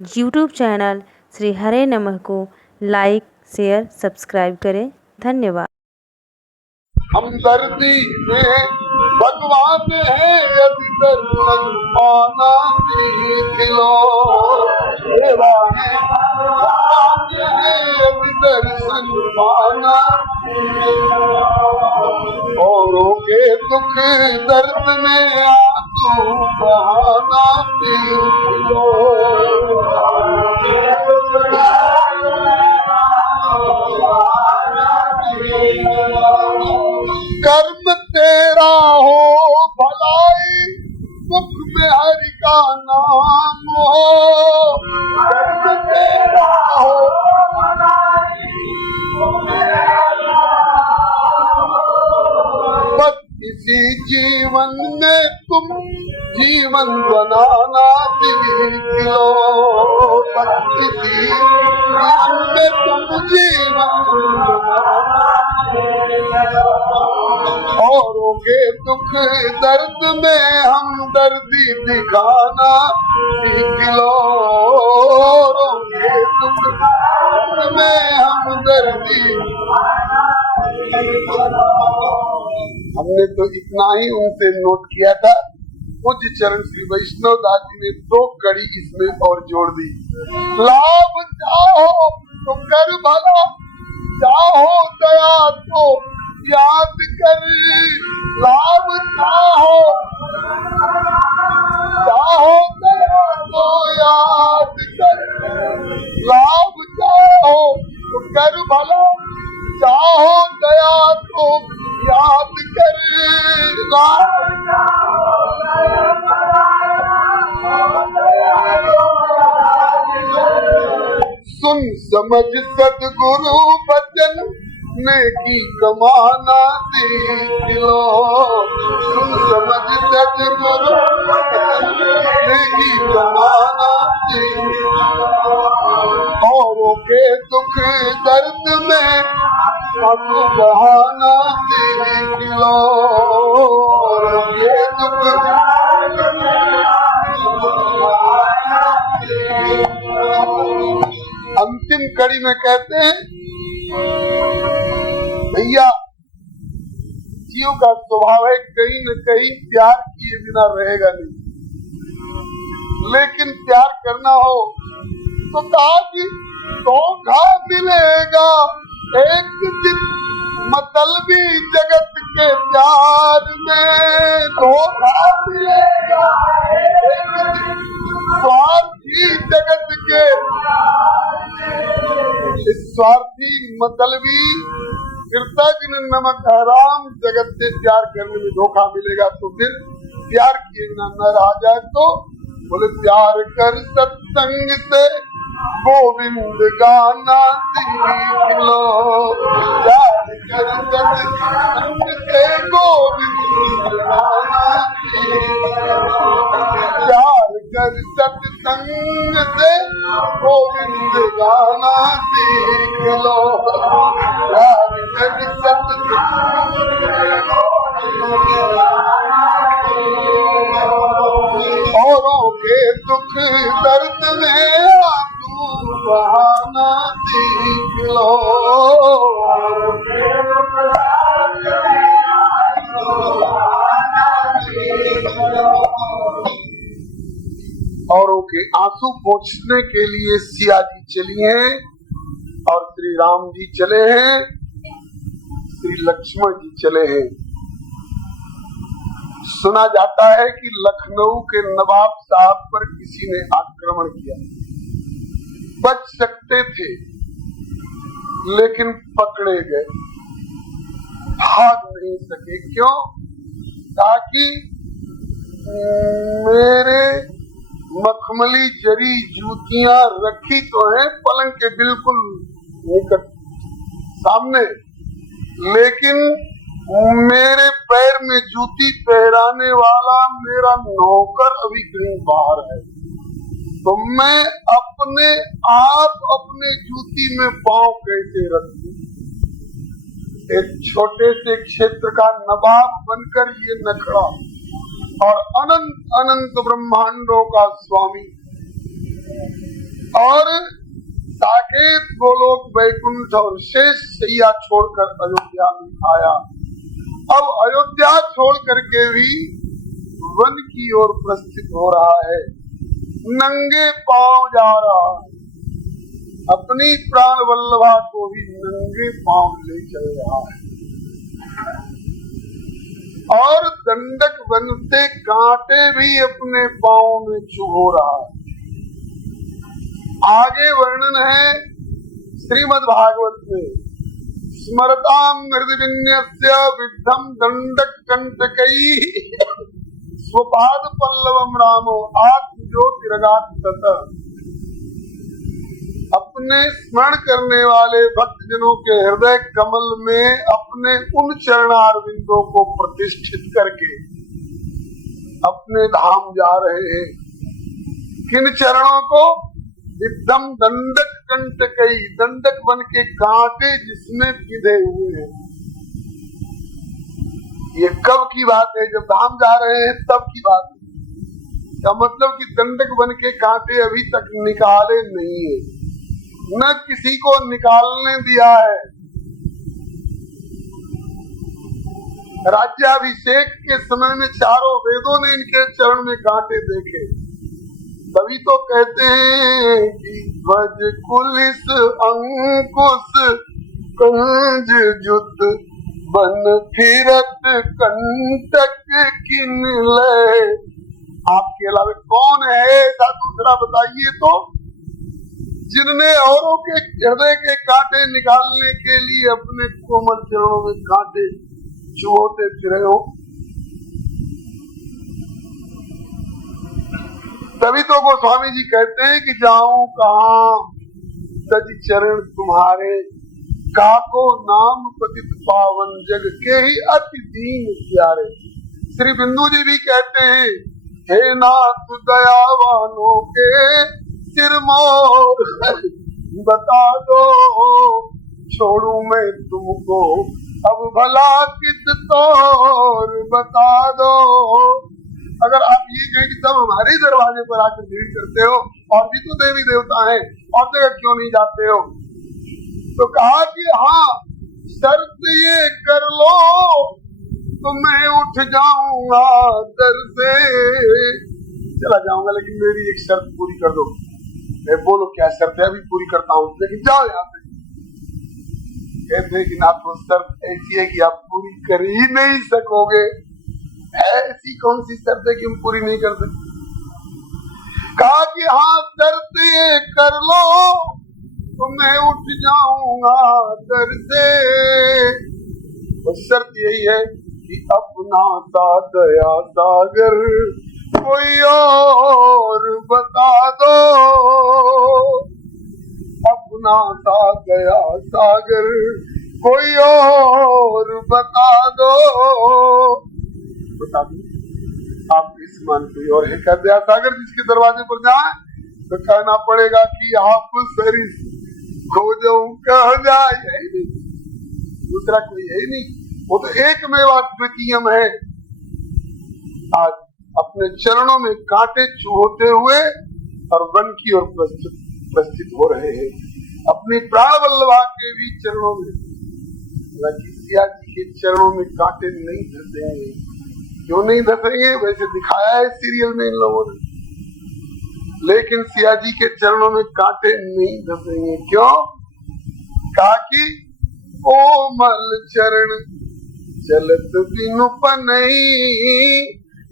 YouTube channel Shri हरे नमः को like, share, subscribe करें। धन्यवाद। हमदर्दी में भगवान है, यदि दर्शन पाना सीख लो। सेवा में भगवान है, यदि दर्शन पाना औरों के दुख दर्द में आंसू बहाना सीख लो। कर्म तेरा हो भलाई, मुख में हरि का नाम हो। कर्म तेरा हो बस इसी जीवन में तुम जीवन बनाना सीख लो। बस इसी जीवन में तुम जीवन औरों के दुख दर्द में हमदर्दी दिखाना सीख लो। औरों के दुख दर्द में हमदर्दी। हमने तो इतना ही उनसे नोट किया था। पूज्य चरण श्री वैष्णव दास जी ने 2 कड़ी इसमें और जोड़ दी। लाभ चाहो तो कर भला, चाहो दया तो याद कर। लाभ चाहो दया तो याद कर। लाभ चाहो तो कर भला, चाहो दया तो याद कर। सुन समझ सद्गुरु बचन, नेकी कमाना सीख लो। सुन समझ सद्गुरु बचन, नेकी कमाना सीख लो। औरों के दुख दर्द में आंसू बहाना सीख लो। औरों के दुख अंतिम कड़ी में कहते हैं, भैया जीव का स्वभाव है कहीं न कहीं प्यार किए बिना रहेगा नहीं। लेकिन प्यार करना हो तो कहा कि धोखा मिलेगा एक दिन, मतलबी जगत के प्यार में धोखा मिलेगा एक दिन। स्वार्थी जगत के स्वार्थी मतलबी कृतज्ञ नमक हराम जगत से प्यार करने में धोखा मिलेगा। तो फिर प्यार किए बिना न रहा जाए तो बोले प्यार कर सत्संग से गोविंद गाना सीख लो। प्यार कर सत्संग से गोविंद गाना सीख लो। प्यार कर सत्संग से गोविंद गाना सीख लो। प्यार कर सत्संग औरों के दुख दर्द में आंसू बहाना सीख लो। औरों के आंसू पोंछने के लिए सिया जी चली हैं और श्री राम जी चले हैं, श्री लक्ष्मण जी चले हैं। सुना जाता है कि लखनऊ के नवाब साहब पर किसी ने आक्रमण किया। बच सकते थे लेकिन पकड़े गए, भाग नहीं सके। क्यों? ताकि मेरे मखमली जरी जूतियां रखी तो हैं पलंग के बिल्कुल निकट सामने, लेकिन मेरे पैर में जूती पहराने वाला मेरा नौकर अभी कहीं बाहर है। तो मैं अपने आप अपने जूती में पांव कैसे रखूं? एक छोटे से क्षेत्र का नवाब बनकर ये नखड़ा और अनंत अनंत ब्रह्मांडों का स्वामी और साकेत गोलोक वैकुंठ और शेष शैया छोड़कर अयोध्या में आया। अब अयोध्या छोड़ करके भी वन की ओर प्रस्थित हो रहा है, नंगे पांव जा रहा है, अपनी प्राण वल्लभा को भी नंगे पांव ले चल रहा है और दंडक वन से कांटे भी अपने पांव में चुभो रहा है। आगे वर्णन है श्रीमद् भागवत में, स्मरताम हृदविन्यस्य विद्धम दंडक कंटकैः स्वपाद पल्लवम रामो आत्मज्योतिरगात् ततः। अपने स्मरण करने वाले भक्तजनों के हृदय कमल में अपने उन चरणारविंदों को प्रतिष्ठित करके अपने धाम जा रहे हैं। किन चरणों को? एकदम दंडक कंटकई, दंडक वन के कांटे जिसमें बिधे हुए हैं। ये कब की बात है? जब धाम जा रहे हैं तब की बात है। का मतलब कि दंडक वन के कांटे अभी तक निकाले नहीं है, न किसी को निकालने दिया है। राज्याभिषेक के समय में चारों वेदों ने इनके चरण में कांटे देखे, तभी तो कहते हैं कि ध्वज कुलिस अंकुश कंज जुत बन फिरत कंटक किन लय। आपके अलावा कौन है ऐसा दूसरा बताइए तो, जिनने औरों के हृदय के कांटे निकालने के लिए अपने कोमल चरणों में कांटे चुभोते फिरे हो। तभी तो गोस्वामी जी कहते हैं कि जाऊं कहाँ तज चरण तुम्हारे, काको नाम पतित पावन जग के ही अति दीन प्यारे। श्री बिंदु जी भी कहते हैं, हे नाथ दयावानों के सिर मोर बता दो, छोड़ू मैं तुमको अब भला कित तौर बता दो। अगर आप ये कहें कि सब हमारे दरवाजे पर आकर भीड़ करते हो, और भी तो देवी देवता हैं, और जगह क्यों नहीं जाते हो? तो कहा कि हाँ, शर्त ये कर लो तो मैं उठ जाऊंगा दर से, चला जाऊंगा, लेकिन मेरी एक शर्त पूरी कर दो। बोलो क्या शर्त है? अभी पूरी करता हूँ, लेकिन जाओ यहाँ से। कहते कि ना तो शर्त ऐसी है कि आप पूरी कर ही नहीं सकोगे। ऐसी कौन सी शर्त है कि हम पूरी नहीं कर सकते? कहा कि हाँ, शर्त ये कर लो तो मैं उठ जाऊंगा दर से। तो शर्त यही है कि अपना सा दया सागर कोई और बता दो, अपना सा दया सागर कोई और बता दो। बता दो आप इस मान कोई और है क्या दया सागर जिसके दरवाजे पर जाए तो कहना पड़ेगा कि आप सरिस खोजो कह जाए, है नहीं, दूसरा कोई है नहीं। वो तो एक मेवाद्वितीयम है। आज अपने चरणों में कांटे चुभोते हुए और वन की ओर प्रस्थित हो रहे हैं, अपनी प्राण वल्लभा के भी चरणों में। सिया जी के चरणों में कांटे नहीं धसेंगे। क्यों नहीं धसेंगे? वैसे दिखाया है सीरियल में इन लोगों ने, लेकिन सिया जी के चरणों में कांटे नहीं धसेंगे। क्यों? कहा कि कोमल चरण चलत बिनु पनई,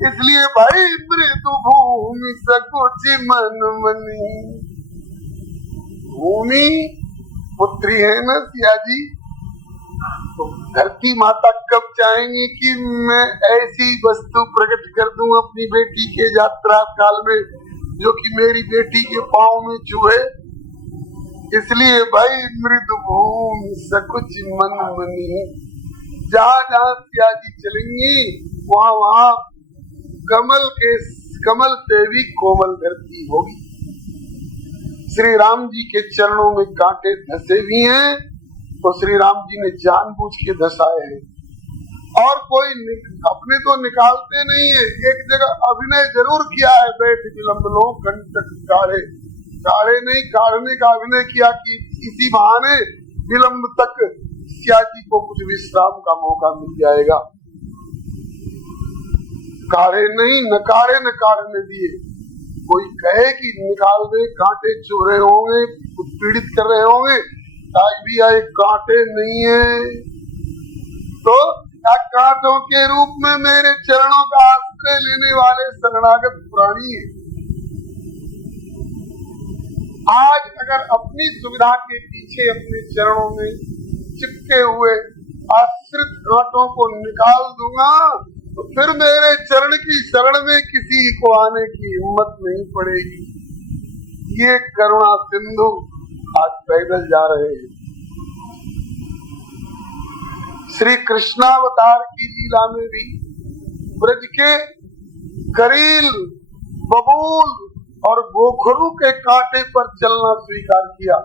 इसलिए भाई मृदु भूमि सकुच मन मनी। भूमि पुत्री है ना सिया जी, तो धरती माता कब चाहेंगी कि मैं ऐसी वस्तु प्रकट कर दूं अपनी बेटी के यात्रा काल में जो कि मेरी बेटी के पांव में चुभे। इसलिए भाई मृदु भूमि सकुच मन मनी, जहाँ जहाँ सिया जी चलेंगी वहाँ वहाँ कमल से भी कोमल धरती होगी। श्री राम जी के चरणों में कांटे धसे भी हैं, तो श्री राम जी ने जानबूझ के धसाए हैं, और कोई अपने तो निकालते नहीं है। एक जगह अभिनय जरूर किया है, बैठ विलंब लो कंटक काढ़े, काढ़े नहीं काढ़ने का अभिनय किया कि इसी बहाने विलंब तक सिया जी को कुछ विश्राम का मौका मिल जाएगा। काढ़े नहीं, न काढ़े न काढ़ने दिए। कोई कहे कि निकाल दे, कांटे चुभ रहे होंगे, कुछ पीड़ित कर रहे होंगे, आज भी आए कांटे नहीं है तो कांटों के रूप में मेरे चरणों का आश्रय लेने वाले शरणागत प्राणी है। आज अगर अपनी सुविधा के पीछे अपने चरणों में चिपके हुए आश्रित कांटों को निकाल दूंगा तो फिर मेरे चरण की शरण में किसी को आने की हिम्मत नहीं पड़ेगी। ये करुणा सिंधु आज पैदल जा रहे हैं। श्री कृष्णावतार की लीला में भी ब्रज के करील, बबूल और गोखरू के कांटे पर चलना स्वीकार किया।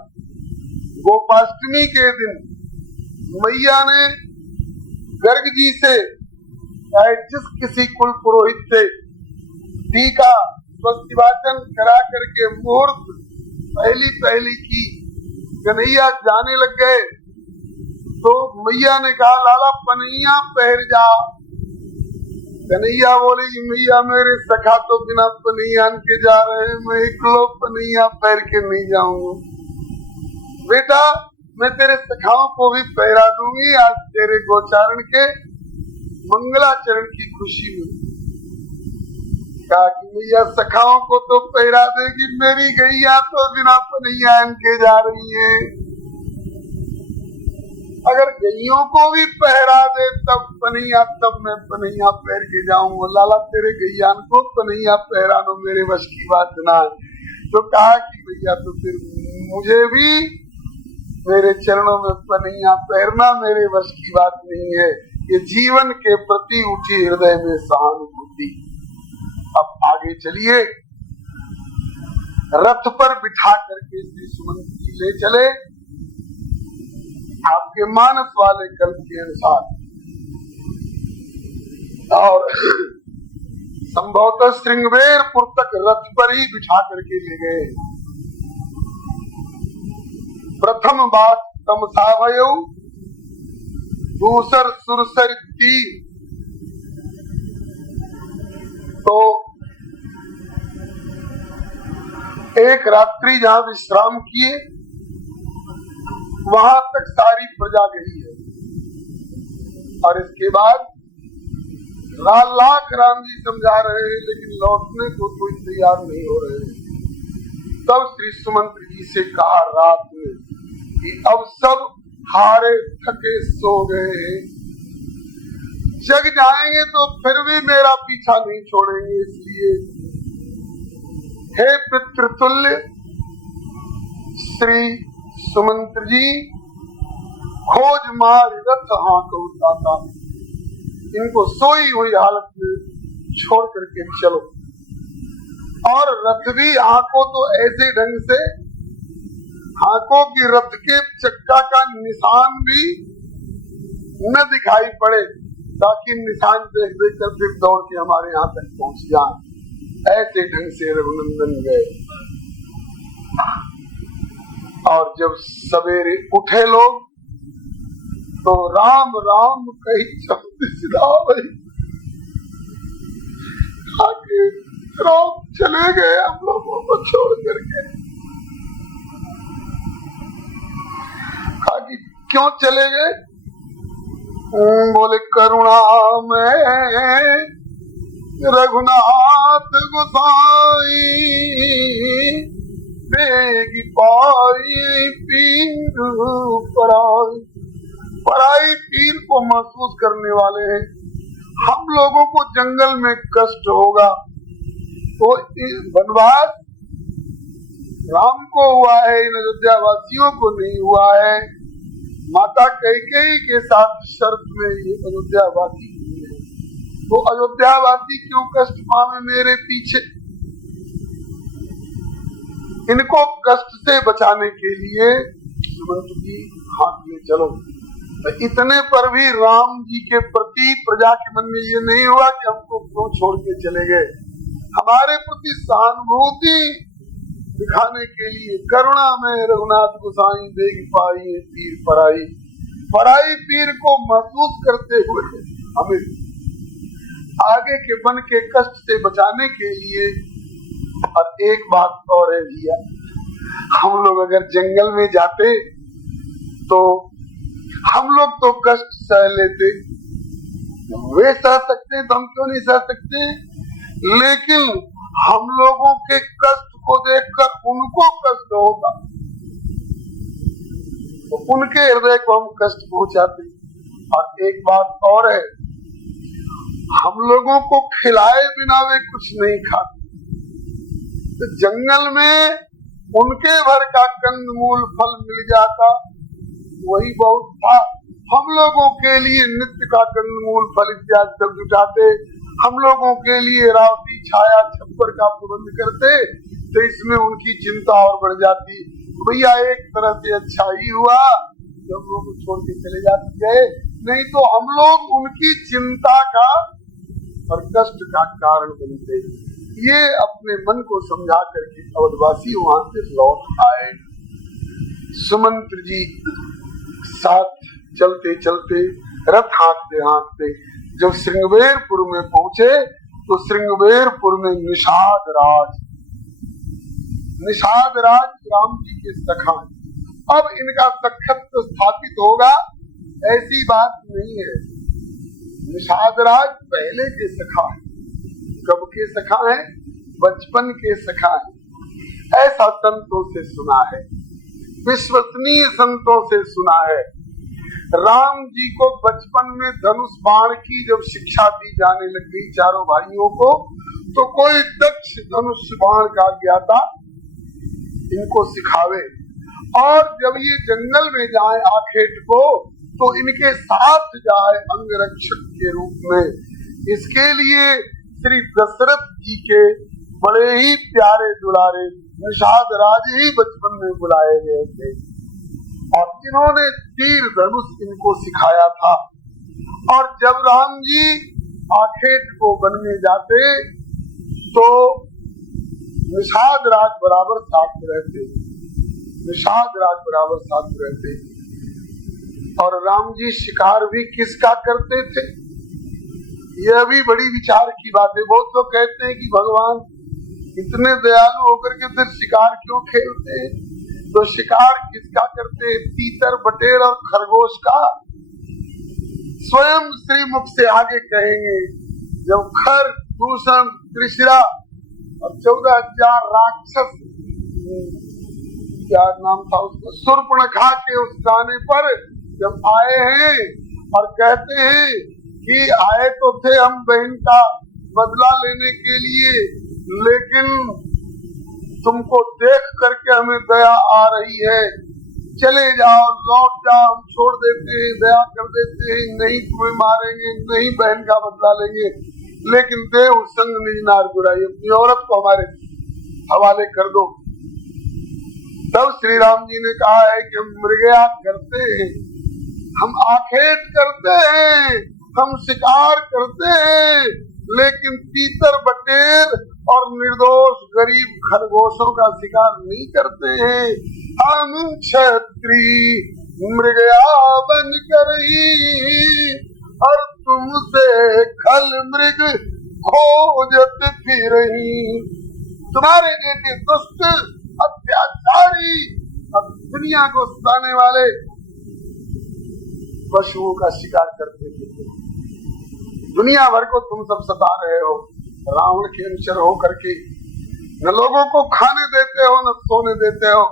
गोपाष्टमी के दिन मैया ने गर्ग जी से चाहे जिस किसी कुल पुरोहित से टीका स्वस्तिवाचन करा करके मुहूर्त पहली की कन्हैया जाने लग गए तो मैया ने कहा लाला पनैया पहर जा। कन्हैया बोले मैया मेरे सखा तो बिना पनैया के जा रहे हैं, मैं इकलो पनैया पहर के नहीं जाऊंगा। बेटा मैं तेरे सखाओं को भी पहरा दूंगी, आज तेरे गोचारण के मंगलाचरण की खुशी में। कहा कि मैया सखाओं को तो पहरा देगी, मेरी गैया तो बिना पनैया के जा रही है। अगर गैयों को भी पहरा दे तब पनैया, तब मैं पनैया पहर के जाऊंगा। लाला तेरे गैयान को पनैया पहरानो मेरे वश की बात ना है। तो कहा कि भैया तो फिर मुझे भी मेरे चरणों में पनैया पहरना मेरे वश की बात नहीं है। ये जीवन के प्रति उठी हृदय में सहानुभूति। अब आगे चलिए, रथ पर बिठा करके श्री सुमंत जी ले चले आपके मानस वाले कल्प के अनुसार, और संभवतः श्रृंगवेरपुर तक रथ पर ही बिठा करके ले गए। प्रथम बात तमसावयौ, दूसर सुरसर तीन। तो एक रात्रि जहां विश्राम किए वहां तक सारी प्रजा गई है, और इसके बाद लाख राम जी समझा रहे हैं लेकिन लौटने को कोई तैयार नहीं हो रहे हैं। तब श्री सुमंत जी से कहा रात में कि अब सब हारे थके सो गए हैं, जग जाएंगे तो फिर भी मेरा पीछा नहीं छोड़ेंगे, इसलिए हे पितृतुल्य श्री सुमंत्र जी, खोज मार रथ हाँको दाता, इनको सोई हुई हालत में छोड़ करके चलो। और रथ भी हाँको तो ऐसे ढंग से हाँको कि रथ के चक्का का निशान भी न दिखाई पड़े, ताकि निशान देख देख कर फिर दौड़ के हमारे यहाँ तक पहुंच जाए। ऐसे ढंग से रघुनंदन गए। और जब सवेरे उठे लोग तो राम राम कही चौदिसदा भाई आगे राम चले गए हम लोगों को छोड़ करके। आगे क्यों चले गए? बोले करुणा में रघुनाथ गोसाई, बेगी पाई पीर पराई। पराई पीर को महसूस करने वाले हैं। हम लोगों को जंगल में कष्ट होगा तो वनवास राम को हुआ है, इन अयोध्या वासियों को नहीं हुआ है। माता कैकेयी के साथ शर्त में ये अयोध्या वासी हुए हैं, तो अयोध्या वासी क्यों कष्ट पावे मेरे पीछे? इनको कष्ट से बचाने के लिए सुमंत जी हाथ में चलो। तो इतने पर भी राम जी के प्रति प्रजा के मन में ये नहीं हुआ कि हमको क्यों छोड़ के चले गए। हमारे प्रति सहानुभूति दिखाने के लिए करुणा में रघुनाथ गोसाई देख पाई पीर पराई, पराई पीर को महसूस करते हुए हमें आगे के बन के कष्ट से बचाने के लिए। और एक बात और है भैया, हम लोग अगर जंगल में जाते तो हम लोग तो कष्ट सह लेते, वे सह सकते हैं तो हम क्यों नहीं सह सकते। लेकिन हम लोगों के कष्ट को देखकर उनको कष्ट होगा तो उनके हृदय को हम कष्ट पहुंचाते। और एक बात और है, हम लोगों को खिलाए बिना वे कुछ नहीं खाते। तो जंगल में उनके भर का कंदमूल फल मिल जाता, वही बहुत था। हम लोगों के लिए नित्य का कंदमूल फल इत्यादि सब जुटाते, हम लोगों के लिए रावटी छाया छप्पर का प्रबंध करते, तो इसमें उनकी चिंता और बढ़ जाती। भैया एक तरह से अच्छा ही हुआ जब लोग छोड़ के चले जाते गए, नहीं तो हम लोग उनकी चिंता का और कष्ट का कारण बनते। ये अपने मन को समझा करके अवधवासी वहां से लौट आए। सुमंत्र जी साथ चलते चलते रथ हाँकते हाँकते जब श्रृंगवेरपुर में पहुंचे तो श्रृंगवेरपुर में निषाद राज राम जी के सखा। अब इनका सख्यत्व स्थापित होगा ऐसी बात नहीं है। निषाद राज पहले के सखा है। कब के सखा है? बचपन के सखा है। ऐसा संतों से सुना है, विश्वसनीय संतों से सुना है। राम जी को बचपन में धनुष बाण की जब शिक्षा दी जाने लग गई चारों भाइयों को, तो कोई दक्ष धनुष बाण का ज्ञाता इनको सिखावे। और जब ये जंगल में जाए आखेट को तो इनके साथ जाए अंगरक्षक के रूप में। इसके लिए श्री दशरथ जी के बड़े ही प्यारे दुलारे निषाद राज ही बचपन में बुलाए गए थे और इन्होंने तीर धनुष इनको सिखाया था। और जब राम जी आखेट को वन में जाते तो निषाद राज बराबर साथ रहते, निषाद राज बराबर साथ रहते। और राम जी शिकार भी किसका करते थे, यह भी बड़ी विचार की बात है। बहुत लोग कहते हैं कि भगवान इतने दयालु होकर के फिर शिकार क्यों खेलते हैं। तो शिकार किसका करते हैं? तीतर, बटेर और खरगोश का। स्वयं श्रीमुख से आगे कहेंगे, जब खर, दूषण, त्रिशिरा और 14,000 राक्षस, क्या नाम था उसका, शूर्पणखा के उस गाने पर जब आए हैं और कहते हैं कि आए तो थे हम बहन का बदला लेने के लिए, लेकिन तुमको देख करके हमें दया आ रही है, चले जाओ, लौट जाओ, हम छोड़ देते हैं, दया कर देते हैं, नहीं तुम्हें मारेंगे, नहीं बहन का बदला लेंगे, लेकिन देव संग निज नार बुराई, अपनी औरत को हमारे हवाले कर दो। तब श्री राम जी ने कहा है कि हम मृगया करते हैं, हम आखेट करते हैं, हम शिकार करते हैं, लेकिन तीतर, बटेर और निर्दोष गरीब खरगोशों का शिकार नहीं करते हैं। हम क्षत्रिय मृगया बन कर ही और तुमसे खल मृग खोजत फिरही। तुम्हारे जैसे दुष्ट अत्याचारी और दुनिया को सताने वाले पशुओं का शिकार करते थे। दुनिया भर को तुम सब सता रहे हो, रावण के अनुचर हो करके न लोगों को खाने देते हो न सोने देते हो,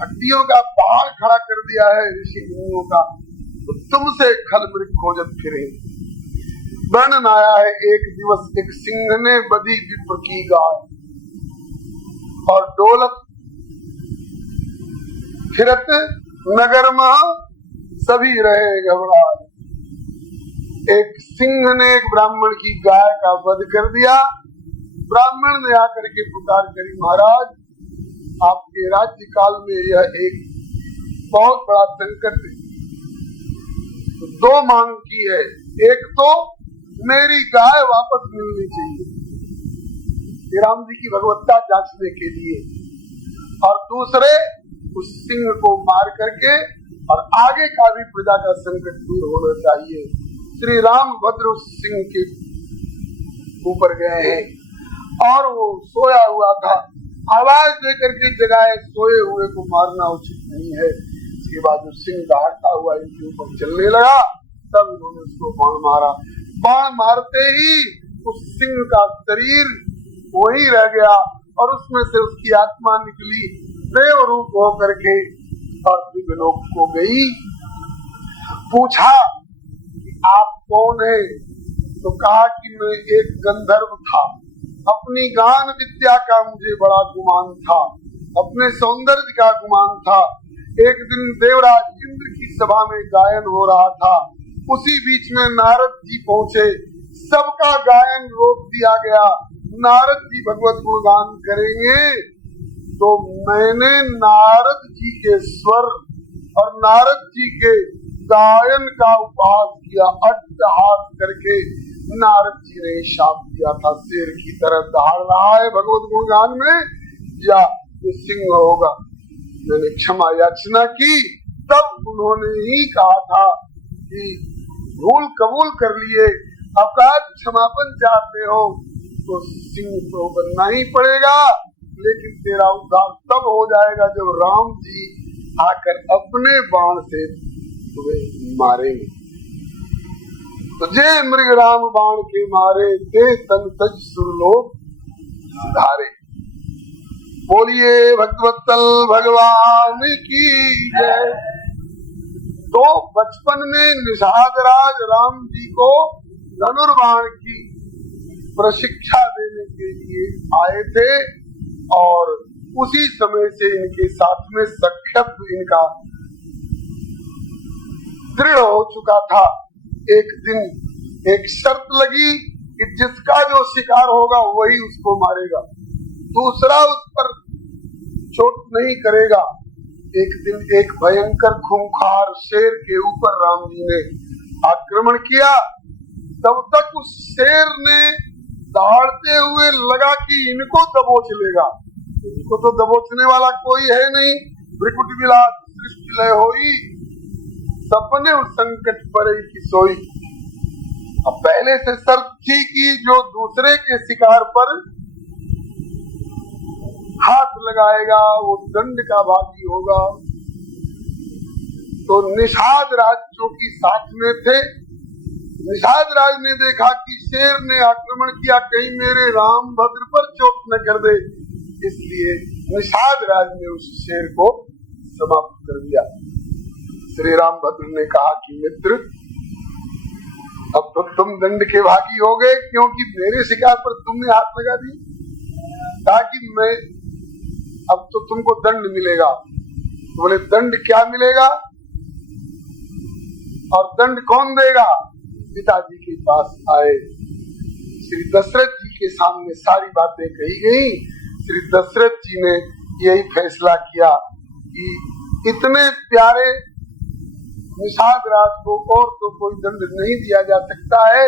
हड्डियों का पहाड़ खड़ा कर दिया है ऋषि मुनियों का, तो तुमसे खल मृग खोजत फिरे। वर्णन आया है, एक दिवस एक सिंह ने बधी विप्र की गाय और डोलत फिरत नगर में सभी रहे घबराए। एक सिंह ने एक ब्राह्मण की गाय का वध कर दिया। ब्राह्मण ने आकर के पुकार करी, महाराज आपके राज्य काल में यह एक बहुत बड़ा संकट है। तो दो मांग की है, एक तो मेरी गाय वापस मिलनी चाहिए, राम जी की भगवत्ता जांचने के लिए। और दूसरे उस सिंह को मार करके और आगे का भी प्रजा का संकट दूर होना चाहिए। श्री रामभद्र उस सिंह के ऊपर गए हैं और वो सोया हुआ था, आवाज देकर के जगाए, सोए हुए को मारना उचित नहीं है। इसके बाद उस सिंह दहाड़ता हुआ इनके ऊपर चलने लगा, तब इन्होंने उसको बाण मारा। बाण मारते ही उस सिंह का शरीर वही रह गया और उसमें से उसकी आत्मा निकली, देव रूप होकर के और दिव्यलोक को गई। पूछा कि आप कौन है? तो कहा कि मैं एक गंधर्व था, अपनी गान विद्या का मुझे बड़ा गुमान था, अपने सौंदर्य का गुमान था। एक दिन देवराज इंद्र की सभा में गायन हो रहा था, उसी बीच में नारद जी पहुंचे, सबका गायन रोक दिया गया। नारद जी भगवत गुणगान करेंगे तो मैंने नारद जी के स्वर और नारद जी के गायन का उपहास किया। अट्टहास करके नारद जी ने शाप दिया था, शेर की तरह दहाड़ रहा है भगवत गुणगान में या तो सिंह होगा। मैंने क्षमा याचना की, तब उन्होंने ही कहा था कि भूल कबूल कर लिए, अपराध क्षमापन चाहते हो तो सिंह तो बनना ही पड़ेगा, लेकिन तेरा उद्धार तब हो जाएगा जब राम जी आकर अपने बाण से तुम्हें मारेंगे। तो जे मृग राम बाण के मारे, ते तन तज सुरलोक सिधारे। बोलिए भक्तवत्सल भगवान की जय। तो बचपन में निषाद राज राम जी को धनुर्बाण की प्रशिक्षा देने के लिए आए थे और उसी समय से इनके साथ में सख्यत्व इनका दृढ़ हो चुका था। एक दिन एक शर्त लगी कि जिसका जो शिकार होगा वही उसको मारेगा, दूसरा उस पर चोट नहीं करेगा। एक दिन एक भयंकर खूंखार शेर के ऊपर राम जी ने आक्रमण किया। तब तक उस शेर ने दहाड़ते हुए लगा कि इनको दबोच लेगा, इनको तो दबोचने वाला कोई है नहीं। भृकुट विलास सृष्टि लय होई, सपने उस संकट परे की सोई। अब पहले से शर्त थी कि जो दूसरे के शिकार पर हाथ लगाएगा वो दंड का भागी होगा। तो निषाद राज जो की साथ में थे, निषाद राज ने देखा कि शेर ने आक्रमण किया, कहीं मेरे रामभद्र पर चोट न कर दे, इसलिए निषाद राज ने उस शेर को समाप्त कर दिया। श्री रामभद्र ने कहा कि मित्र, अब तो तुम दंड के भागी हो गए, क्योंकि मेरे शिकार पर तुमने हाथ लगा दी, ताकि मैं अब तो तुमको दंड मिलेगा। तो बोले दंड क्या मिलेगा और दंड कौन देगा? पिताजी के पास आए, श्री दशरथ जी के सामने सारी बातें कही गई। श्री दशरथ जी ने यही फैसला किया कि इतने प्यारे निषाद राज को और तो कोई दंड नहीं दिया जा सकता है,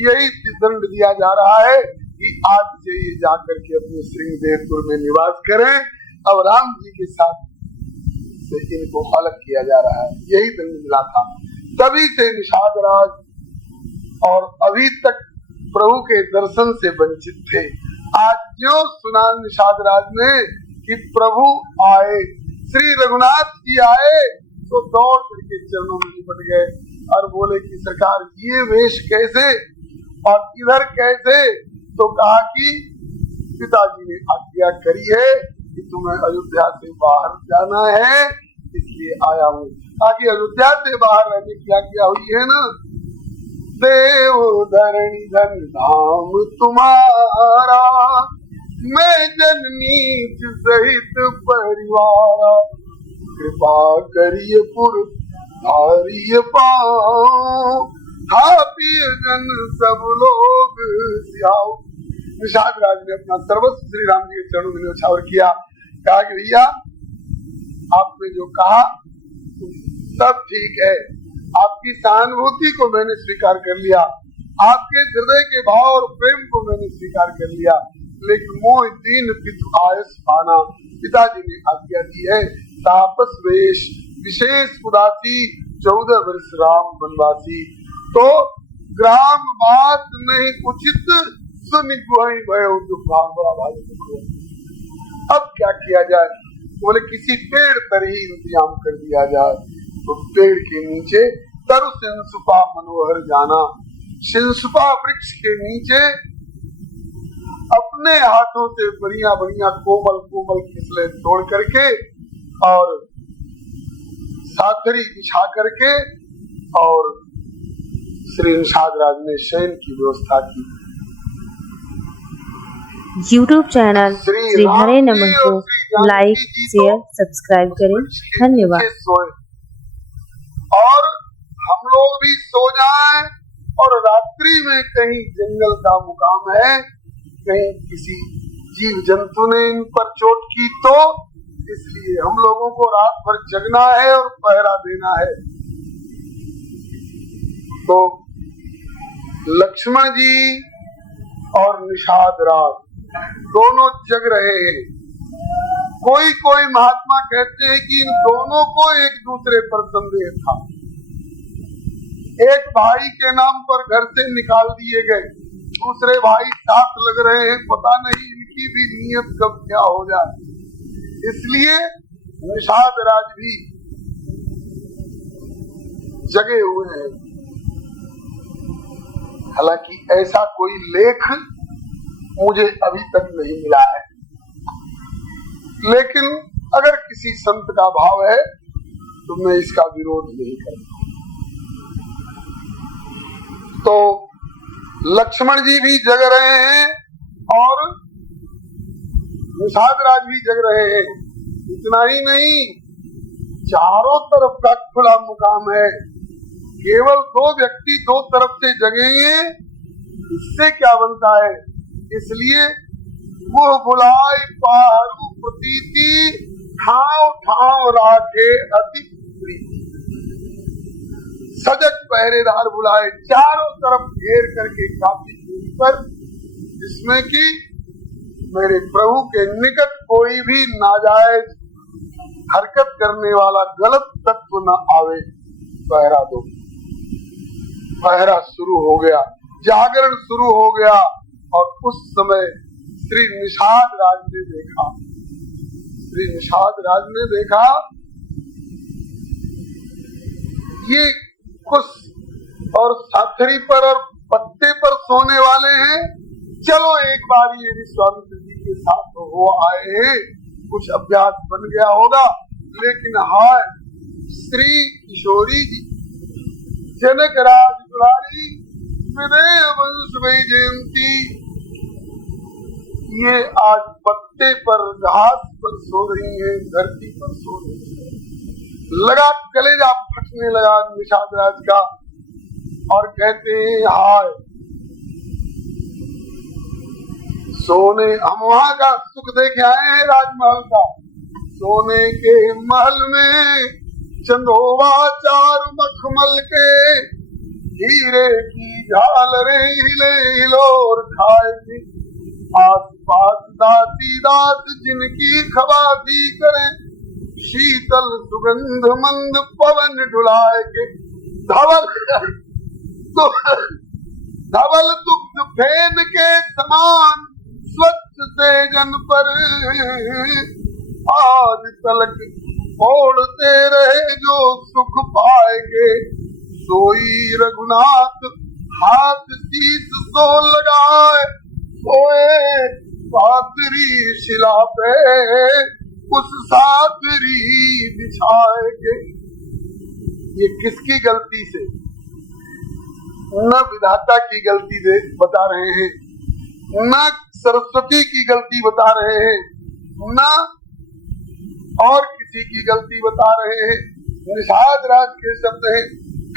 यही दंड दिया जा रहा है कि आज से ये जाकर के अपने श्रृंगदेवपुर में निवास करें। अब राम जी के साथ से इनको अलग किया जा रहा है, यही दंड मिला था। तभी से निषाद राज और अभी तक प्रभु के दर्शन से वंचित थे। आज जो सुना निषाद राज ने कि प्रभु आए, श्री रघुनाथ जी आए, तो दौड़ करके चरणों में लिपट गए और बोले कि सरकार ये वेश कैसे और इधर कैसे? तो कहा कि पिताजी ने आज्ञा करी है कि तुम्हें अयोध्या से बाहर जाना है, इसलिए आया हूँ। आगे अयोध्या से बाहर रहने की आज्ञा हुई है ना। देव धरणी धन धाम तुम्हारा, मैं जननी सहित परिवारा, कृपा करिए पुर धारिय पाओ, थापिय जन सब लोग सियाओ। निषाद राज ने अपना सर्वस्व श्री राम जी के चरणों में न्यौछावर किया। कहा कि भैया आपने जो कहा सब ठीक है, आपकी सहानुभूति को मैंने स्वीकार कर लिया, आपके हृदय के भाव और प्रेम को मैंने स्वीकार कर लिया, लेकिन मोह दीन पितु आयस पाना, पिताजी ने आज्ञा दी है। तापस वेश विशेष उदासी 14 वर्ष राम वनवासी। तो ग्राम बात नहीं उचित सुन गुहाई भयो दुखान, बड़ा भारी दुख हुआ। अब क्या किया जाए? बोले किसी पेड़ पर ही इंतजाम कर दिया जाए। तो पेड़ के नीचे तरु सिंसुपा मनोहर जाना, सिंसुपा वृक्ष के नीचे अपने हाथों से बढ़िया बढ़िया कोमल कोमल खिसले तोड़ करके और साथरी बिछा करके और श्री निषादराज ने शयन की व्यवस्था की। YouTube चैनल श्री हरे नमः को लाइक शेयर सब्सक्राइब करें। धन्यवाद। और हम लोग भी सो जाएं और रात्रि में कहीं जंगल का मुकाम है, कहीं किसी जीव जंतु ने इन पर चोट की तो इसलिए हम लोगों को रात भर जगना है और पहरा देना है। तो लक्ष्मण जी और निषाद राज दोनों जग रहे हैं। कोई कोई महात्मा कहते हैं कि इन दोनों को एक दूसरे पर संदेह था। एक भाई के नाम पर घर से निकाल दिए गए, दूसरे भाई साथ लग रहे हैं, पता नहीं इनकी भी नियत कब क्या हो जाए। इसलिए निषाद राज भी जगे हुए हैं। हालांकि ऐसा कोई लेख मुझे अभी तक नहीं मिला है, लेकिन अगर किसी संत का भाव है तो मैं इसका विरोध नहीं करता। तो लक्ष्मण जी भी जग रहे हैं और निषाद राज भी जग रहे हैं। इतना ही नहीं, चारों तरफ का खुला मुकाम है। केवल 2 व्यक्ति 2 तरफ से जगेंगे, इससे क्या बनता है? इसलिए वो बुलाए पारू प्रतीति, ठाव ठाव राखे अति प्रीति। सजग पहरेदार बुलाए चारों तरफ घेर करके काफी दूरी पर, जिसमें कि मेरे प्रभु के निकट कोई भी नाजायज हरकत करने वाला गलत तत्व न आवे। पहरा दो। पहरा शुरू हो गया, जागरण शुरू हो गया। और उस समय श्री निषाद राज ने देखा, श्री निषाद राज ने देखा ये कुछ और साथरी पर और पत्ते पर सोने वाले हैं। चलो एक बार ये विश्वामित्र जी के साथ हो आए हैं, कुछ अभ्यास बन गया होगा। लेकिन हाय श्री किशोरी जी, जनक राज दुलारी विदेह वंश जयंती, ये आज पत्ते पर घास पर सो रही है, धरती पर सो रही है। लगा कलेजा फटने लगा निषाद राज का और कहते हैं हाय सोने, हम वहां का सुख देखे आए हैं राजमहल का। सोने के महल में चंदोवा 4 मखमल के, हीरे की झालरें हिले हिलोर खाएगी। आस पास दासी दास जिनकी खवासी करे, शीतल सुगंध मंद पवन डुलाए के। धवल धवल दुग्ध फेन के समान स्वच्छ सेजन पर, आज तलक ओढ़ते रहे जो सुख पाएंगे। सोई रघुनाथ हाथ शीश सो लगाए, सोए साथरी शिला पे उस साथरी बिछाएंगे। ये किसकी गलती से? न विधाता की गलती से बता रहे हैं, न सरस्वती की गलती बता रहे हैं, न और किसी की गलती बता रहे हैं। निषाद राज के शब्द हैं,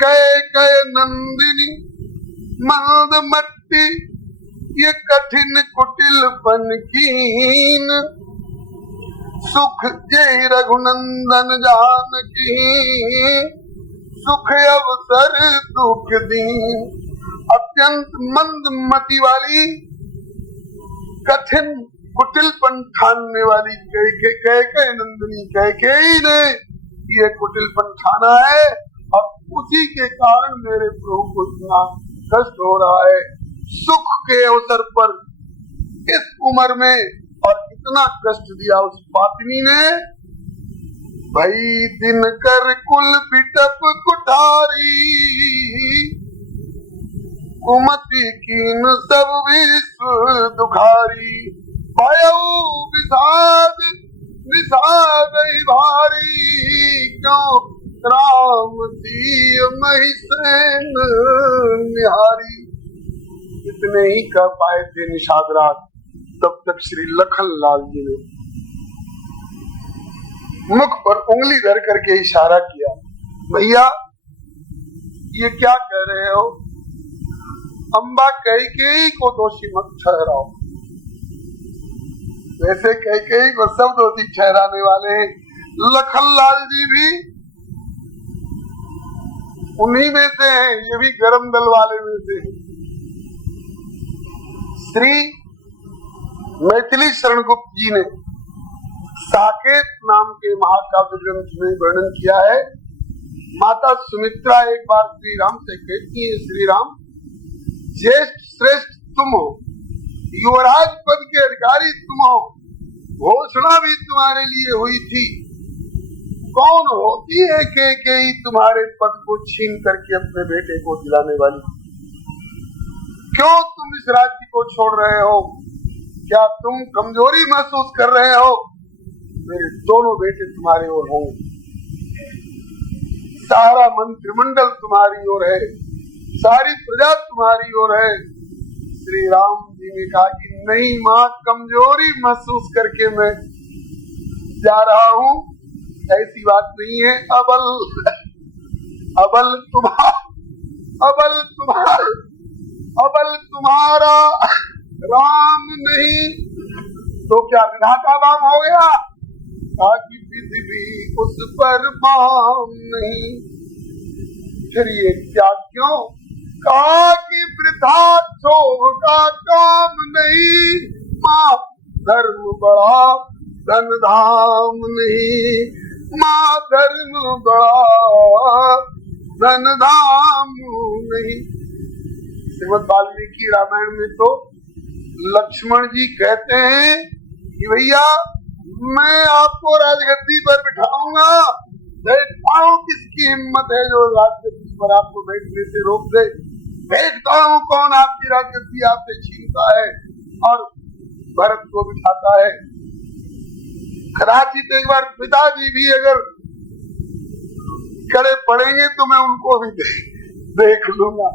कह कह नंदिनी मंद मट्टी, ये कठिन कुटिल बन कीन। सुख जय रघुनंदन जानकी, सुख अवसर दुख दीन। अत्यंत मंद मति वाली कठिन कुटिलपन ठानने वाली कैकेयी नंदिनी कैकेयी ने ये कुटिलपन ठाना है और उसी के कारण मेरे प्रभु को इतना कष्ट हो रहा है। सुख के अवसर पर इस उम्र में और इतना कष्ट दिया उस पापिनी ने। भई दिन कर कुल बिटप कुठारी, कुमति कीन सब विश्व दुखारी। पायऊ विषाद विषाद भारी, क्यों राम दिय महिषेन निहारी। इतने ही कर पाए थे निषाद राज, तब तक श्री लखन लाल जी ने मुख पर उंगली धर करके इशारा किया, भैया ये क्या कह रहे हो? अम्बा कैकेयी को दोषी मत ठहराओ। वैसे कैकेयी को सब दोषी ठहराने वाले हैं, लखन लाल जी भी उन्हीं में से हैं, ये भी गरम दल वाले में से हैं। श्री मैथिली शरण गुप्त जी ने साकेत नाम के महाकाव्य ग्रंथ में वर्णन किया है। माता सुमित्रा एक बार श्री राम से कहती है, श्री राम ज्येष्ठ श्रेष्ठ तुम हो, युवराज पद के अधिकारी तुम हो, घोषणा भी तुम्हारे लिए हुई थी। कौन होती है कैकेयी तुम्हारे पद को छीन करके अपने बेटे को दिलाने वाली? क्यों तुम इस राज्य को छोड़ रहे हो? क्या तुम कमजोरी महसूस कर रहे हो? मेरे दोनों बेटे तुम्हारे ओर होंगे, सारा मंत्रिमंडल तुम्हारी ओर है, सारी प्रजा तुम्हारी ओर है। श्री राम जी ने कहा कि नहीं माँ, कमजोरी महसूस करके मैं जा रहा हूँ, ऐसी बात नहीं है। अबल अबल तुम्हारा राम नहीं तो क्या विधाता बाम हो गया? ताकि विधि भी उस पर बाम नहीं। फिर ये क्या क्यों? कहा कि वृथा क्षोभ का काम नहीं, माँ धर्म बड़ा धन धाम नहीं, माँ धर्म बड़ा धन धाम नहीं। श्रीमद् वाल्मीकि रामायण में तो लक्ष्मण जी कहते हैं कि भैया मैं आपको राजगद्दी पर बिठाऊंगा, देखता हूँ किसकी हिम्मत है जो राजगद्दी पर आपको बैठने से रोक दे, देखता हूँ कौन आपकी राजगद्दी आपसे छीनता है और भरत को बिठाता है। कदाचित एक बार पिताजी भी अगर खड़े पड़ेंगे तो मैं उनको भी देख लूंगा।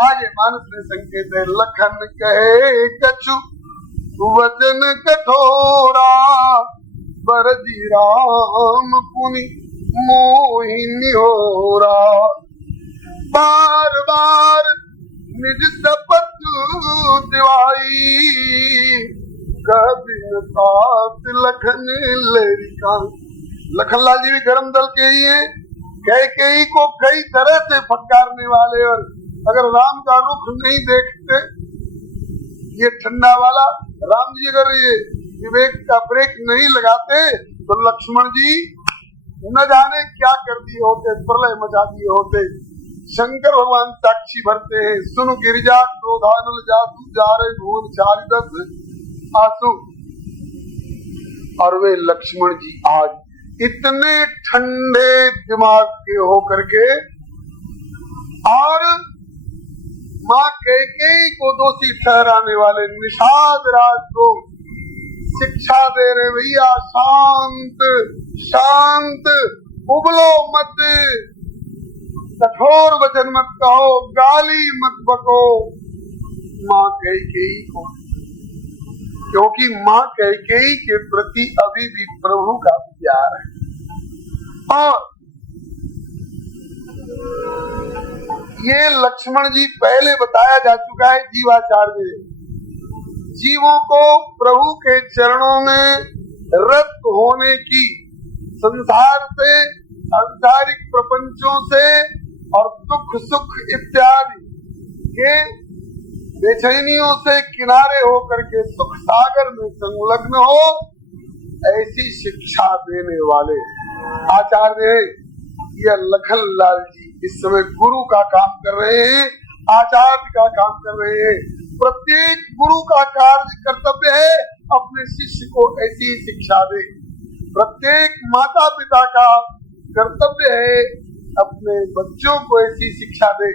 आगे मानस में संकेत है, लखन कहे कछु वचन कठोरा, बरजी राम पुनि मोहिनी होरा। बार बार निज शपथ दिवाई, कभी लखन लेरिका। लखन लाल जी भी गरम दल के ही है, कैकेयी को कई तरह से फटकारने वाले, और अगर राम का रुख नहीं देखते ये ठंडा वाला, राम जी अगर ये विवेक का ब्रेक नहीं लगाते तो लक्ष्मण जी न जाने क्या कर दिए होते, प्रलय मचा दिए होते। शंकर भगवान साक्षी भरते हैं, सुन गिरिजा क्रोधानल जासु, जा रहे भुवन चारिदस आंसू। और वे लक्ष्मण जी आज इतने ठंडे दिमाग के होकर के और माँ कैकेयी को दोषी ठहराने वाले निषाद राज को शिक्षा दे रहे, भैया शांत शांत, उबलो मत, कठोर वचन मत कहो, गाली मत बको माँ कैकेयी को, क्योंकि माँ कैकेयी के प्रति अभी भी प्रभु का प्यार है। और ये लक्ष्मण जी पहले बताया जा चुका है जीवाचार्य, जीवों को प्रभु के चरणों में रत होने की, संसार से, सांसारिक प्रपंचों से और दुख सुख इत्यादि के बेचैनियों से किनारे होकर के सुख सागर में संलग्न हो, ऐसी शिक्षा देने वाले आचार्य यह लखन लाल जी इस समय गुरु का काम कर रहे हैं, आचार्य का काम कर रहे हैं। प्रत्येक गुरु का कार्य कर्तव्य है अपने शिष्य को ऐसी शिक्षा दे। प्रत्येक माता पिता का कर्तव्य है अपने बच्चों को ऐसी शिक्षा दे।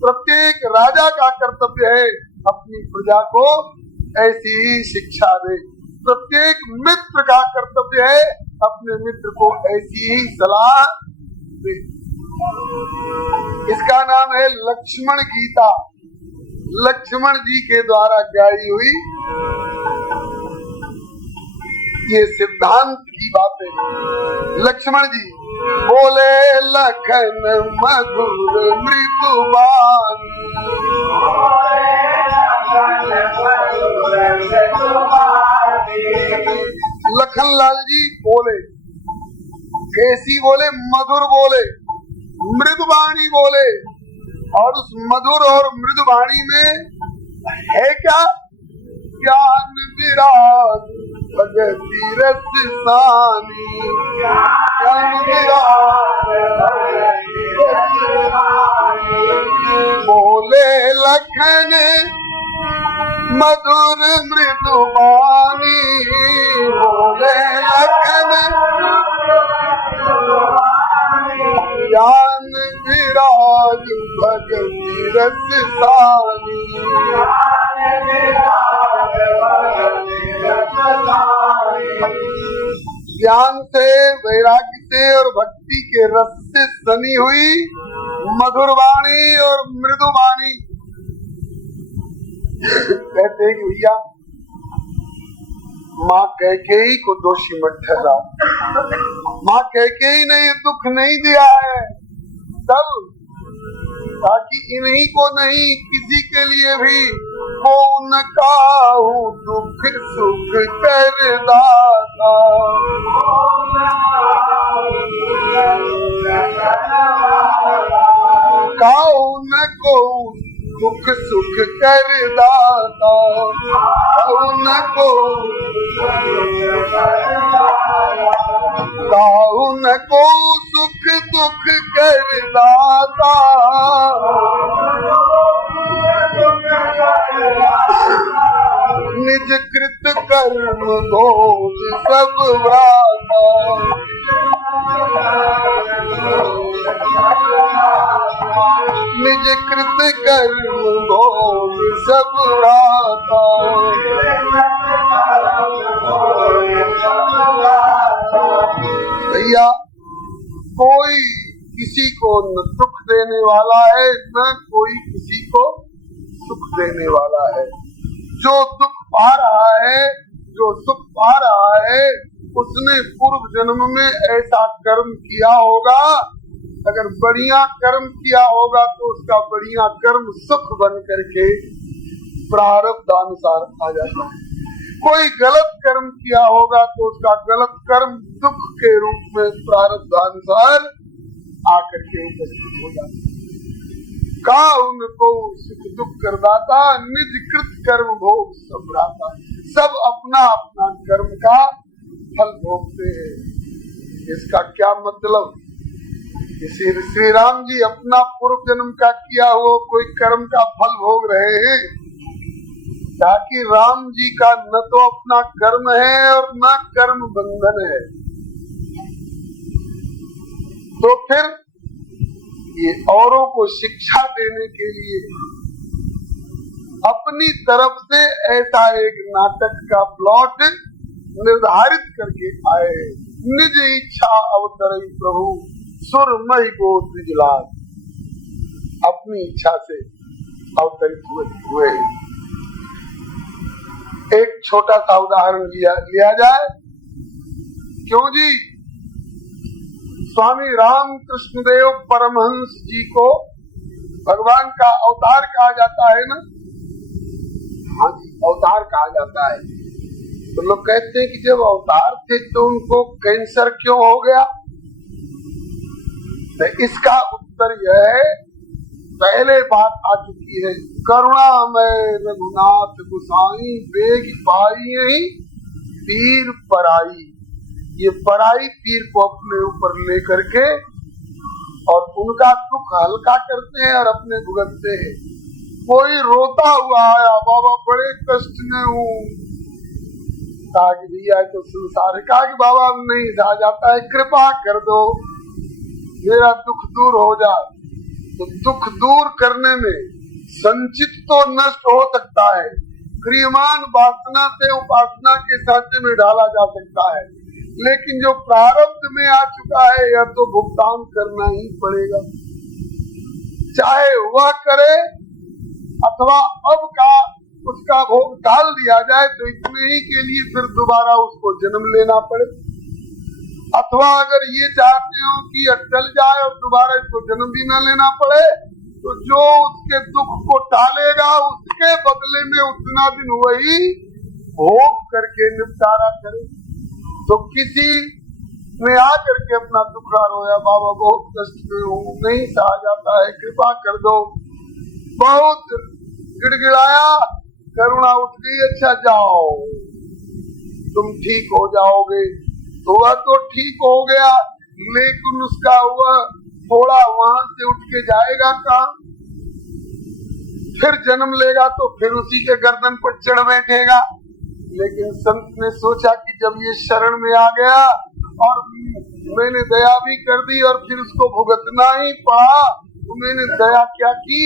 प्रत्येक राजा का कर्तव्य है अपनी प्रजा को ऐसी ही शिक्षा दे। प्रत्येक मित्र का कर्तव्य है अपने मित्र को ऐसी ही सलाह दे। इसका नाम है लक्ष्मण गीता, लक्ष्मण जी के द्वारा गाई हुई ये सिद्धांत की बातें। लक्ष्मण जी बोले लखन मधुर मृदुबान, लखन लाल जी बोले, कैसी बोले? मधुर बोले, मृदुबाणी बोले। और उस मधुर और मृदुबाणी में है क्या? ज्ञान विराग भगति रस सानी, ज्ञान विराग भगति रस सानी। बोले लखन मधुर मृदुबानी, बोले लखन ज्ञान विराग भगति रस सानी। ज्ञान से, वैराग्य से और भक्ति के रस से सनी हुई मधुर वाणी और मृदु वाणी। कहते हैं कि भैया माँ कैकेयी को दोषी मत ठहराओ। माँ कैकेयी ने ये दुख नहीं दिया है तब ताकि इन्हीं को नहीं किसी के लिए भी वो उनका दुख सुख कर दाता। कौन को दुख सुख कर दाता, कौन को सुख दुख कर दाता। निज कृत कर्म दोष सब भ्राता, निज कृत कर्म दोष सब भ्राता। भैया कोई किसी को न दुख देने वाला है न कोई किसी को सुख देने वाला है। जो दुख पा रहा है, जो सुख पा रहा है, उसने पूर्व जन्म में ऐसा कर्म किया होगा। अगर बढ़िया कर्म किया होगा तो उसका बढ़िया कर्म सुख बन करके प्रारब्धानुसार आ जाता है। कोई गलत कर्म किया होगा तो उसका गलत कर्म दुख के रूप में प्रारब्धानुसार आकर के उपस्थित हो जाता है। का उनको सुख दुख करदाता, निज कृत कर्म भोग सब भ्राता। सब अपना अपना कर्म का फल भोगते हैं। इसका क्या मतलब? श्री राम जी अपना पूर्व जन्म का किया हुआ कोई कर्म का फल भोग रहे हैं, ताकि राम जी का न तो अपना कर्म है और न कर्म बंधन है। तो फिर ये औरों को शिक्षा देने के लिए अपनी तरफ से ऐसा एक नाटक का प्लॉट निर्धारित करके आए। निज इच्छा अवतरई प्रभु सुरमई को द्विजलाल, अपनी इच्छा से अवतरित हुए। एक छोटा सा उदाहरण लिया जाए। क्यों जी? स्वामी रामकृष्ण देव परमहंस जी को भगवान का अवतार कहा जाता है ना? हाँ जी, अवतार कहा जाता है। तो लोग कहते हैं कि जब अवतार थे तो उनको कैंसर क्यों हो गया? तो इसका उत्तर यह है, पहले बात आ चुकी है करुणामय रघुनाथ गुसाई, बेग पाई यही पीर पराई। ये पराई पीर को अपने ऊपर लेकर के और उनका दुख हल्का करते हैं और अपने भुगतते हैं। कोई रोता हुआ आया, बाबा बड़े कष्ट में हूँ, कहा कि भैया तो संसार, कहा कि बाबा नहीं सहा जाता है, कृपा कर दो, मेरा दुख दूर हो जाए। तो दुख दूर करने में संचित तो नष्ट हो सकता है, क्रियमान वासना से उपासना के साँचे में डाला जा सकता है, लेकिन जो प्रारब्ध में आ चुका है यह तो भुगतान करना ही पड़ेगा, चाहे वह करे अथवा अब का उसका भोग टाल दिया जाए तो इतने ही के लिए फिर दोबारा उसको जन्म लेना पड़े, अथवा अगर ये चाहते हो कि अटल जाए और दोबारा इसको जन्म भी न लेना पड़े, तो जो उसके दुख को टालेगा उसके बदले में उतना दिन वही भोग करके निपटारा करे। तो किसी ने आकर के अपना दुखड़ा रोया, बाबा बहुत कष्ट में हूँ, नहीं सहा जाता है, कृपा कर दो। बहुत गिड़गिड़ाया, करुणा उठ गई, अच्छा जाओ तुम ठीक हो जाओगे। तो वह तो ठीक हो गया, लेकिन उसका वह थोड़ा वहां से उठ के जाएगा कहाँ, फिर जन्म लेगा तो फिर उसी के गर्दन पर चढ़ बैठेगा। लेकिन संत ने सोचा कि जब ये शरण में आ गया और मैंने दया भी कर दी और फिर उसको भुगतना ही पड़ा, तो मैंने दया क्या की,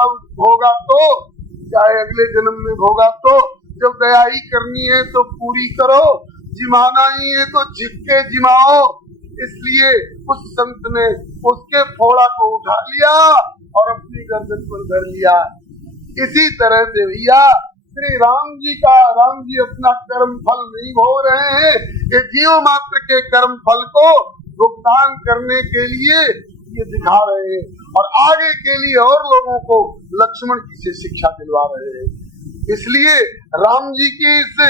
अब भोगा तो चाहे अगले जन्म में भोगा, तो जब दया ही करनी है तो पूरी करो, जिमाना ही है तो झिपके जिमाओ। इसलिए उस संत ने उसके फोड़ा को उठा लिया और अपनी गर्दन पर धर लिया। इसी तरह से भैया श्री राम जी अपना कर्म फल नहीं भोग रहे हैं, ये जीव मात्र के कर्म फल को भुगतान करने के लिए ये दिखा रहे हैं और आगे के लिए और लोगों को लक्ष्मण जी से शिक्षा दिलवा रहे हैं। इसलिए राम जी की इस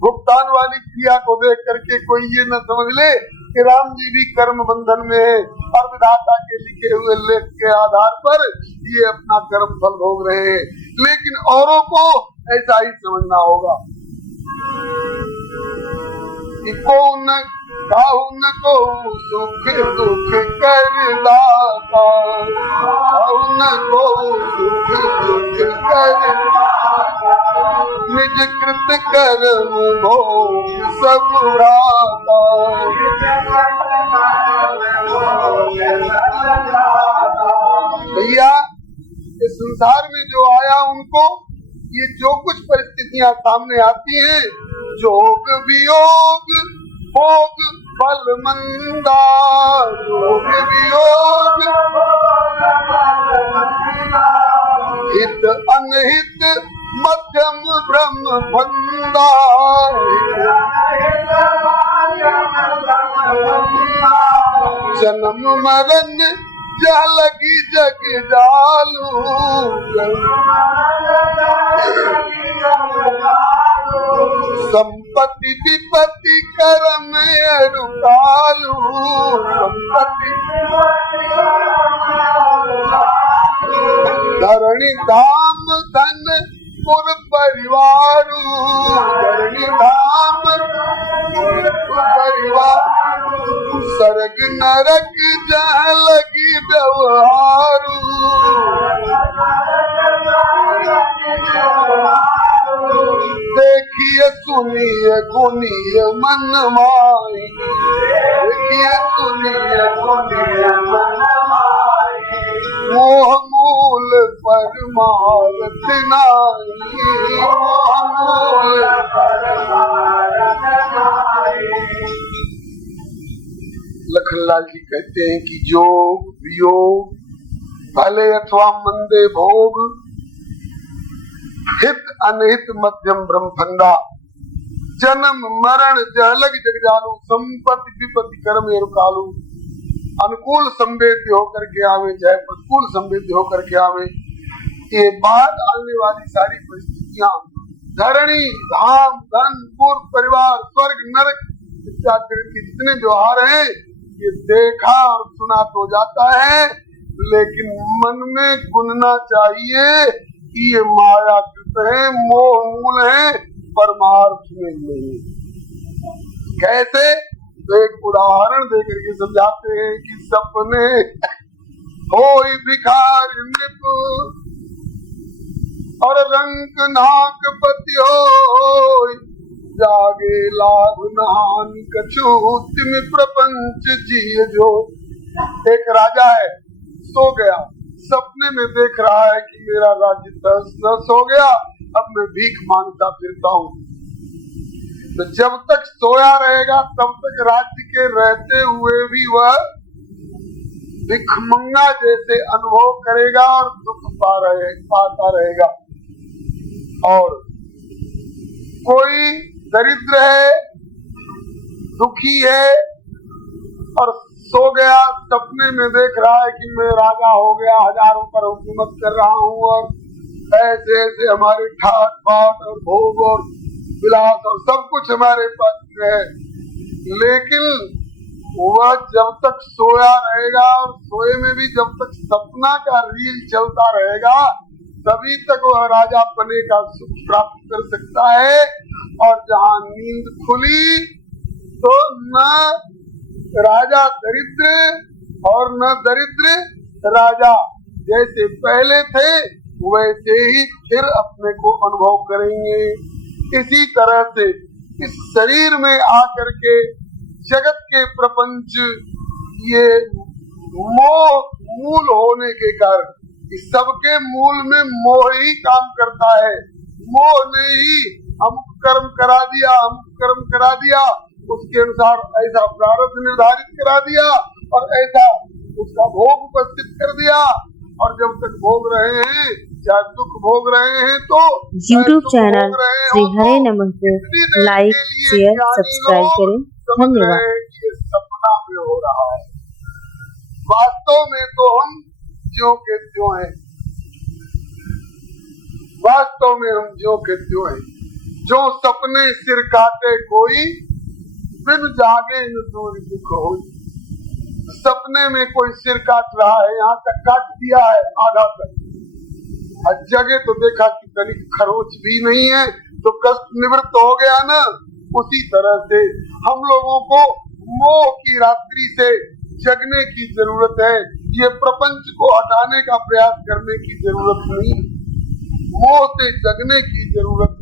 भुगतान वाली क्रिया को देख करके कोई ये न समझ ले कि राम जी भी कर्म बंधन में है और विधाता के लिखे हुए लेख के आधार पर ये अपना कर्म फल भोग रहे हैं, लेकिन औरों को ऐसा ही समझना होगा। कौन को सुख दुख कर दाता, कौन को सुख दुख कर निज कृत कर्म भोग सब उड़ाता। भैया इस संसार में जो आया उनको ये जो कुछ परिस्थितियां सामने आती हैं, जोग वियोग भोग फल मंदा, जोग वियोग हित अनहित मध्यम ब्रह्म फंदा। जन्म मरण जह लगी जग जालू, संपत्ति विपत्ति कर्म रुकालू, संपत्ति धरणी धाम धन पुर परिवारू, धरणी धाम परिवार स्वर्ग नरक जहाँ लगी व्यवहारू। देखिए सुनिए गुनिए मन माई, देखिए सुनिए गुनिए मन माई, मोह मूल परमार्थ नाई, मोह मूल परमार्थ नाई। लखनलाल जी कहते हैं कि योग वियोग भले अथवा मंदे भोग, हित अनहित मध्यम ब्रह्म फंदा, जन्म मरण जहलग जगजालू, संपत्ति विपत्ति कर्म रुकालू। अनुकूल संवेद्य होकर के आवे चाहे प्रतिकूल संवेद्य होकर के आवे, ये बाद आने वाली सारी परिस्थितियां धरणी धाम धन पुर परिवार स्वर्ग नरक इत्यादि के जितने व्यवहार हैं ये देखा और सुना तो जाता है, लेकिन मन में गुनना चाहिए ये माया कृत है, मोह मूल है, परमार्थ में नहीं। कैसे? तो एक उदाहरण देकर के समझाते हैं कि सपने होई भिखारी नृप और रंग नाक पति होय, जागे लाभ नहान कछु तिम प्रपंच जिय जो। एक राजा है, सो गया, सपने में देख रहा है कि मेरा राज्य तहस नहस हो गया, अब मैं भीख मांगता फिरता हूँ। तो जब तक सोया रहेगा तब तक राज्य के रहते हुए भी वह भिखमंगा जैसे अनुभव करेगा और दुख पाता रहेगा। और कोई दरिद्र है, दुखी है और सो गया, सपने में देख रहा है कि मैं राजा हो गया, हजारों पर हुकूमत कर रहा हूँ और ऐसे ऐसे हमारे ठाट बाट और भोग और विलास और सब कुछ हमारे पास है। लेकिन वह जब तक सोया रहेगा और सोए में भी जब तक सपना का रील चलता रहेगा तभी तक वह राजा पने का सुख प्राप्त कर सकता है। और जहाँ नींद खुली तो न राजा दरिद्र और न दरिद्र राजा, जैसे पहले थे वैसे ही फिर अपने को अनुभव करेंगे। इसी तरह से इस शरीर में आकर के जगत के प्रपंच ये मोह मूल होने के कारण इस सबके मूल में मोह ही काम करता है। मोह ने ही अमुक कर्म करा दिया, अमुक कर्म करा दिया, उसके अनुसार ऐसा प्रारब्ध निर्धारित करा दिया और ऐसा उसका भोग उपस्थित कर दिया। और जब तक भोग रहे हैं, चाहे दुख भोग रहे हैं तो YouTube चैनल श्री हरे नमः को लाइक शेयर सब्सक्राइब करें। धन्यवाद। ये सपना में हो रहा है, वास्तव में तो हम ज्यों के त्यों हैं। वास्तव में हम ज्यों के त्यों हैं। जो सपने सिर काटे कोई, बिन जागे न दूर दुख हो। सपने में कोई सिर काट रहा है, यहाँ तक काट दिया है आधा तक, जगह तो देखा कि तनिक खरोच भी नहीं है तो कष्ट निवृत्त हो गया ना। उसी तरह से हम लोगों को मोह की रात्रि से जगने की जरूरत है। ये प्रपंच को हटाने का प्रयास करने की जरूरत नहीं, मोह से जगने की जरूरत